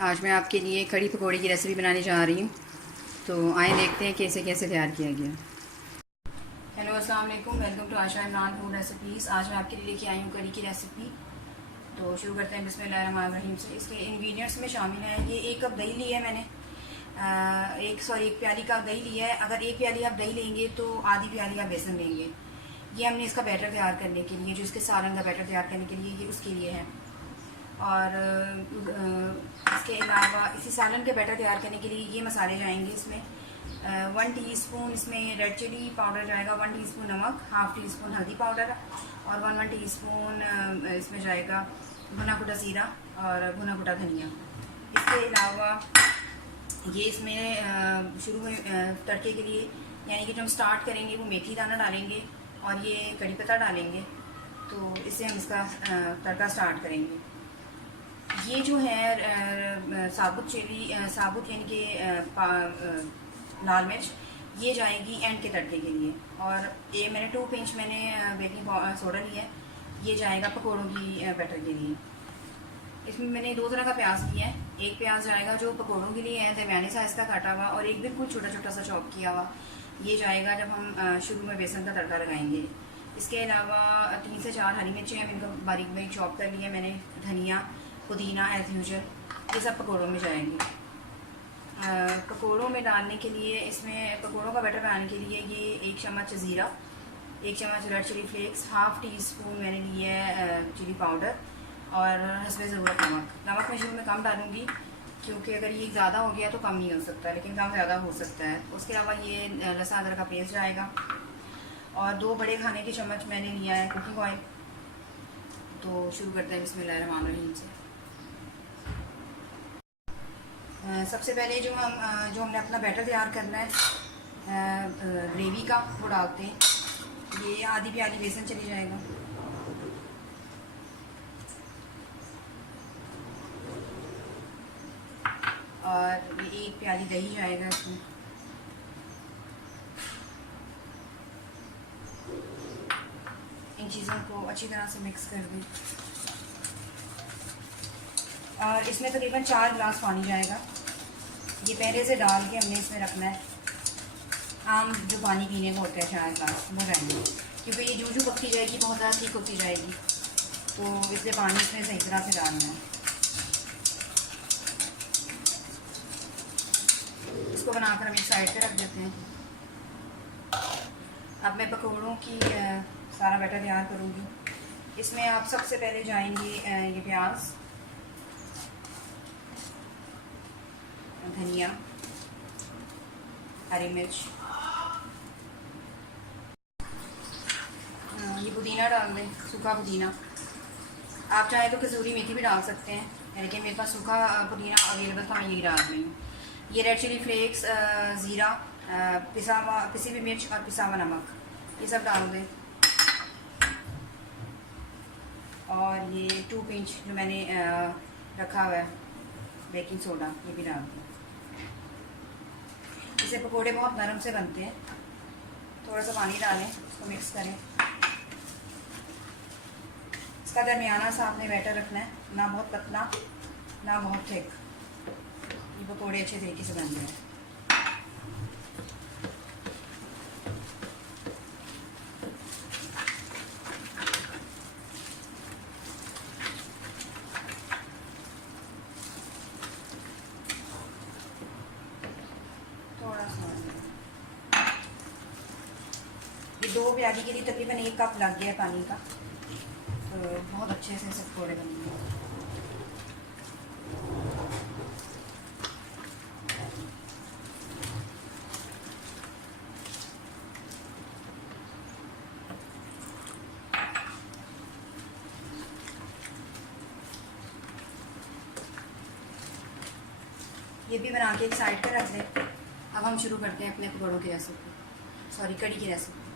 आज मैं आपके लिए कड़ी पकौड़े की रेसिपी बनाने जा रही हूँ। तो आए देखते हैं कैसे कैसे तैयार किया गया। हेलो अस्सलाम वालेकुम, welcome to Asha Imran food recipes. आज मैं आपके लिए लेके आई हूँ कड़ी की रेसिपी। तो शुरू करते हैं बिस्मिल्लाहिर्रहमानिर्रहीम से। इसके इंग्रेडिएंट्स में शामिल हैं, ये 1 कप दही लिया है मैंने, एक प्याली का दही लिया है। अगर 1 प्याली आप दही लेंगे तो आधी प्याली आप बेसन लेंगे। ये हमने इसका बैटर तैयार करने के लिए, जो इसके सालन का बैटर तैयार करने के लिए, ये उसके लिए है। और इसके अलावा इसी सालन के बैटर तैयार करने के लिए ये मसाले जाएंगे इसमें। 1 टीस्पून इसमें रेड चिली पाउडर जाएगा, 1 टीस्पून नमक, हाफ़ टी स्पून हल्दी पाउडर और 1 टीस्पून इसमें जाएगा भुना कुटा ज़ीरा और भुना कुटा धनिया। इसके अलावा ये इसमें शुरू में तड़के के लिए, यानी कि जब हम स्टार्ट करेंगे, वो मेथी दाना डालेंगे और ये कड़ी पत्ता डालेंगे। तो इससे हम इसका तड़का स्टार्ट करेंगे। ये जो है साबुत चिली, साबुत यानी कि लाल मिर्च, ये जाएगी एंड के तड़के के लिए। और ये मैंने 2 पिंच मैंने बेकिंग सोडा लिया है, ये जाएगा पकौड़ों की बैटर के लिए। इसमें मैंने 2 तरह का प्याज लिया है। एक प्याज जाएगा जो पकौड़ों के लिए है, दरमियाने साइज़ का काटा हुआ, और एक बिल्कुल छोटा छोटा सा चॉप किया हुआ। ये जाएगा जब हम शुरू में बेसन का तड़का लगाएंगे। इसके अलावा 3 से 4 हरी मिर्चें हैं, इनको बारीक बारीक चॉप कर लिया मैंने। धनिया, पुदीना एज़ यूजुअल, ये सब पकौड़ों में जाएंगे। पकौड़ों में डालने के लिए, इसमें पकौड़ों का बैटर बनाने के लिए, ये 1 चम्मच ज़ीरा, 1 चम्मच red chilli flakes, half teaspoon मैंने लिया है चिली पाउडर, और हस्बे ज़रूरत नमक। नमक मैं शुरू में कम डालूँगी क्योंकि अगर ये ज़्यादा हो गया तो कम नहीं हो सकता, लेकिन कम ज़्यादा हो सकता है। उसके अलावा ये लहसुन अदरक का पेस्ट जाएगा, और 2 बड़े खाने के चम्मच मैंने लिया है कुकिंग ऑयल। तो शुरू करते हैं बिस्मिल्लाहिर्रहमानिर्रहीम से। सबसे पहले जो हमने अपना बैटर तैयार करना है ग्रेवी का, वो डालते हैं। ये आधी प्याली बेसन चली जाएगा, और ये 1 प्याली दही जाएगा इसमें। इन चीज़ों को अच्छी तरह से मिक्स कर दें, और इसमें तकरीबन 4 गिलास पानी जाएगा। ये पहले से डाल के हमने इसमें रखना है। आम जो पानी पीने को होता है 4 गिलास, वो रहेंगे, क्योंकि ये जो पकती जाएगी बहुत ज़्यादा ठीक होती जाएगी, तो इसलिए पानी इसमें सही तरह से डालना है। इसको बनाकर हम एक साइड पे रख देते हैं। अब मैं पकौड़ों की सारा बैटर तैयार करूँगी। इसमें आप सबसे पहले जाएंगे ये प्याज, धनिया, हरी मिर्च, ये पुदीना डाल दें, सूखा पुदीना। आप चाहे तो कसूरी मेथी भी डाल सकते हैं, लेकिन मेरे पास सूखा पुदीना अवेलेबल था, मैं यही डाल रही हूँ। ये रेड चिली फ्लेक्स, ज़ीरा, पिसी हुई मिर्च और पिसा हुआ नमक, ये सब डाल दें। और ये 2 पिंच जो मैंने रखा हुआ है बेकिंग सोडा, ये भी डाल दें। इससे पकोड़े बहुत नरम से बनते हैं। थोड़ा सा पानी डालें, इसको मिक्स करें। इसका दरमियाना सा आपने बैटर रखना है, ना बहुत पतला ना बहुत थिक। ये पकोड़े अच्छे तरीके से बन जाए। थोड़ा सा ये 2 प्याली के लिए तकरीबन 1 कप लग गया पानी का, तो बहुत अच्छे से सब पकौड़े बनेंगे। ये भी बना के एक साइड पर रख दें। अब हम शुरू करते हैं अपने पकौड़ों की रेसिपी, सॉरी कड़ी की रेसिपी।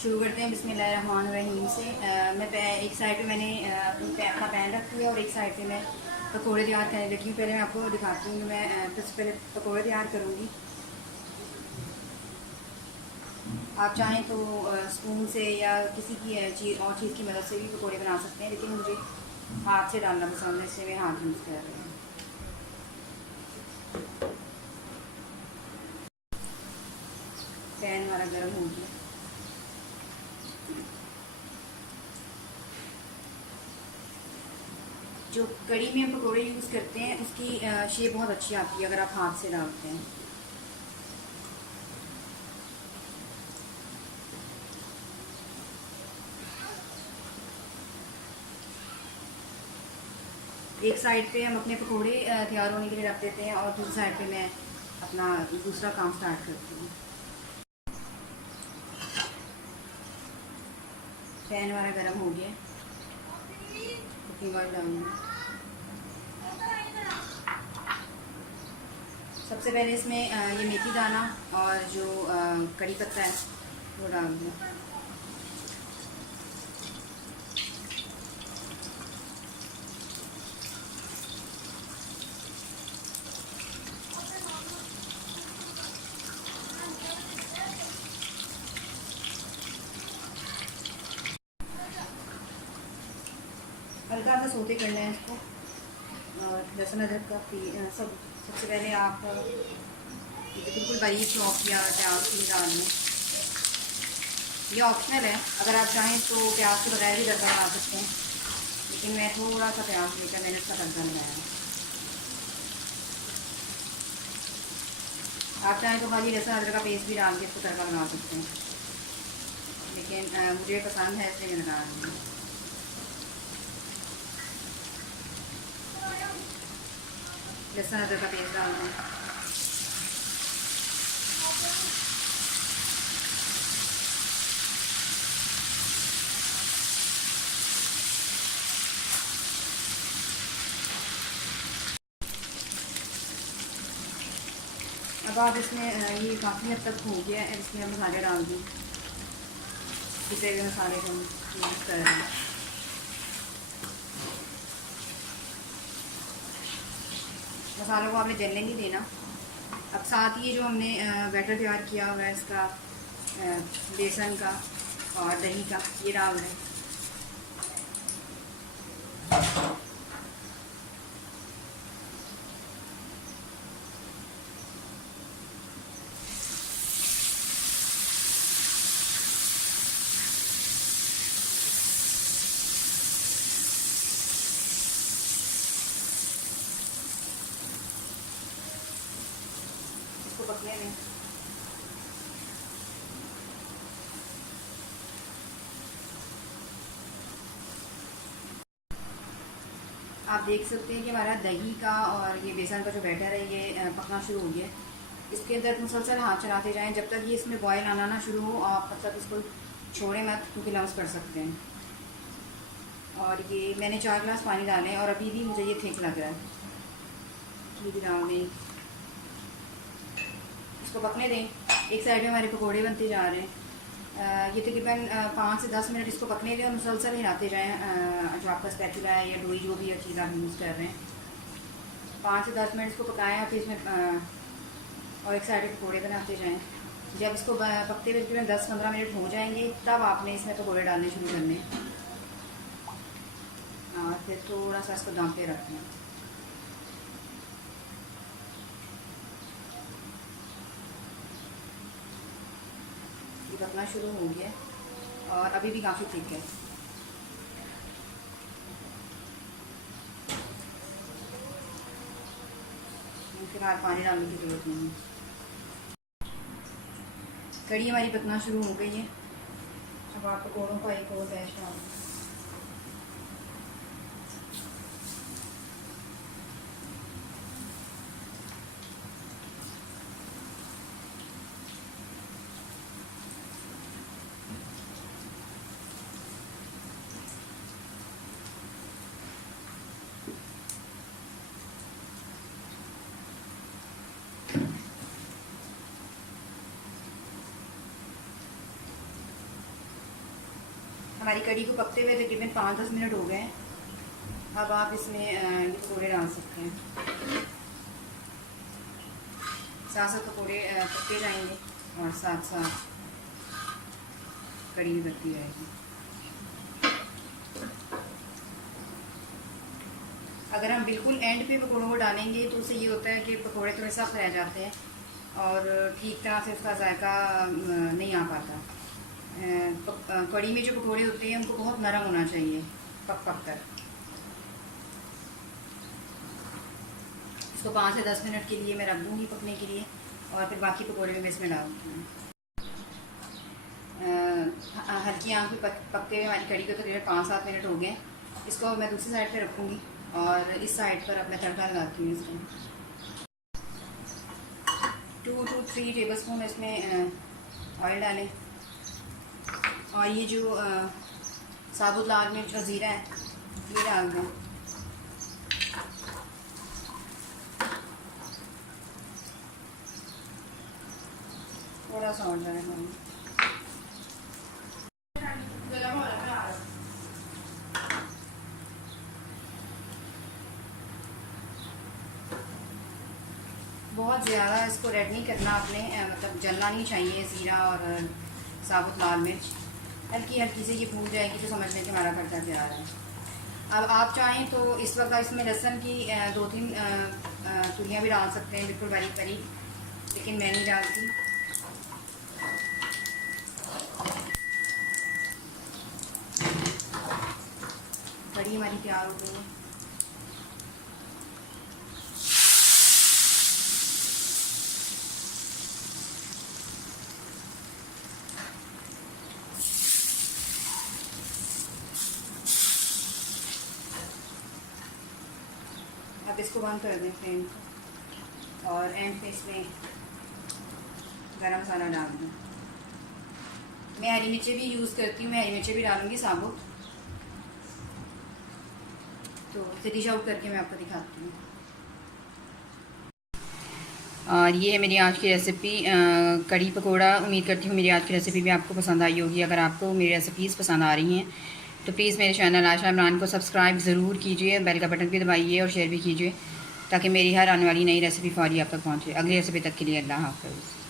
शुरू करते हैं बिस्मिल्लाहिर्रहमानिर्रहीम से। मैं एक साइड पे मैंने अपना पैन रख दिया, और एक साइड पे मैं पकौड़े तैयार करने लगी हूँ। पहले मैं आपको दिखाती हूँ कि मैं सबसे पहले पकौड़े तैयार करूँगी। आप चाहें तो स्पून से या किसी की और चीज़ की मदद से भी पकौड़े बना सकते हैं, लेकिन मुझे हाथ से डालना पसंद है, इसलिए मैं हाथ यूज़ कर रही हूँ। पैन हमारा गर्म हो गया। जो कड़ी में हम पकौड़े यूज़ करते हैं उसकी शेप बहुत अच्छी आती है अगर आप हाथ से डालते हैं। एक साइड पे हम अपने पकौड़े तैयार होने के लिए रख देते हैं और दूसरी साइड पे मैं अपना दूसरा काम स्टार्ट करती हूँ। पैन हमारा गर्म हो गया, कुकिंग ऑयल डालूंगी। सबसे पहले इसमें ये मेथी दाना और जो कड़ी पत्ता है वो डाल दूँ। हल्का सा सोते करना है इसको। और लहसुन अदरक का सबसे पहले आप बिल्कुल बारीक चॉप किया प्याज भी डाल लें। ये ऑप्शनल है, अगर आप चाहें तो प्याज के बगैर भी तड़का लगा सकते हैं, लेकिन मैं थोड़ा सा प्याज लेकर मैंने इसका तड़का लगाया। आप चाहें तो खाली लहसुन अदरक का पेस्ट भी डाल के इसको तड़का लगा सकते हैं, लेकिन मुझे पसंद है इसलिए मैं लगा रही हूँ। लहसुन अदरक का पेस्ट डाल दें। अब आप इसमें ये काफ़ी हद तक हो गया है, इसमें मसाले डाल दूँ। पिसे हुए मसाले को यूज़ कर रहे हैं। मसालों को आपने जलने नहीं देना। अब साथ ही जो हमने बैटर तैयार किया हुआ है इसका बेसन का और दही का, ये डाल दें। इसको पकने में आप देख सकते हैं कि हमारा दही का और ये बेसन का जो बैटर है ये पकना शुरू हो गया। इसके अंदर मुसलसल हाथ चलाते जाएं जब तक ये इसमें बॉयल आना ना शुरू हो, आप तब तक इसको छोड़ें मत, क्योंकि लम्स कर सकते हैं। और ये मैंने 4 गिलास पानी डाले हैं और अभी भी मुझे ये थिक लग रहा है। ये भी डाल दें, इसको पकने दें। एक साइड में हमारे पकोड़े बनते जा रहे हैं। ये तकरीबन 5 से 10 मिनट इसको पकने दें और मुसलसल हिलाते जाएं। जो आपका स्पैचुला है या डोई जो भी चीज़ आप यूज़ कर रहे हैं, 5 से 10 मिनट इसको पकाएं और फिर इसमें और एक साइड में पकौड़े बनाते जाएं। जब इसको पकते हुए तकरीबन 10-15 मिनट हो जाएंगे तब आपने इसमें पकौड़े डालने शुरू करने और फिर थोड़ा सा इसको दम पे रखना। ये पकना शुरू हो गया और अभी भी काफ़ी थिक है। फिलहाल पानी डालने की ज़रूरत नहीं है। कड़ी हमारी पकना शुरू हो गई है। अब आप पकौड़ों का एक और बैच डाल दें। हमारी कड़ी को पकते हुए तकरीबन 5-10 मिनट हो गए। अब आप इसमें ये पकौड़े डाल सकते हैं। साथ साथ पकौड़े पकते जाएंगे और साथ साथ कड़ी भी बनती जाएगी। अगर हम बिल्कुल एंड पे पकौड़ों को डालेंगे तो उससे ये होता है कि पकौड़े थोड़े सख्त रह जाते हैं और ठीक तरह से उसका जायका नहीं आ पाता। कड़ी में जो पकौड़े होते हैं उनको बहुत नरम होना चाहिए, पक कर। इसको 5 से 10 मिनट के लिए मैं रख दूँगी पकने के लिए और फिर बाकी पकौड़े भी मैं इसमें डाल दूँगी। हल्की आंच पे पकते हुए हमारी कड़ी को तकरीबन 5-7 मिनट हो गए। इसको मैं दूसरी साइड पे रखूँगी और इस साइड पर अब मैं तड़का लगाती हूँ। इसको 2 to 3 टेबल स्पून इसमें ऑयल डालें और ये जो साबुत लाल मिर्च और ज़ीरा है ये डाल दें। थोड़ा सा और डालें। बहुत ज़्यादा इसको रेड नहीं करना आपने, मतलब जलना नहीं चाहिए ज़ीरा और साबुत लाल मिर्च। हल्की हल्की से ये भून जाएगी तो समझ लें कि हमारा भरता तैयार है। अब आप चाहें तो इस वक्त इसमें लहसुन की 2-3 तुरियाँ भी डाल सकते हैं, बिल्कुल बारीक बारीक, लेकिन मैं नहीं डालती। कड़ी हमारी तैयार हो गई है। अब इसको बंद कर दें फ्लेम को और एंड पे इसमें गरम मसाला डाल दूँ। मैं हरी मिर्चें भी यूज़ करती हूँ, मैं हरी मिर्चें भी डालूँगी साबुत। तो इसे डिश आउट करके मैं आपको दिखाती हूँ। और ये है मेरी आज की रेसिपी कड़ी पकोड़ा। उम्मीद करती हूँ मेरी आज की रेसिपी भी आपको पसंद आई होगी। अगर आपको मेरी रेसिपीज़ पसंद आ रही हैं तो प्लीज़ मेरे चैनल आशा इमरान को सब्सक्राइब ज़रूर कीजिए, बेल का बटन भी दबाइए और शेयर भी कीजिए ताकि मेरी हर आने वाली नई रेसिपी फौरी आप तक पहुँचे। अगली रेसिपी तक के लिए अल्लाह हाफ़िज़।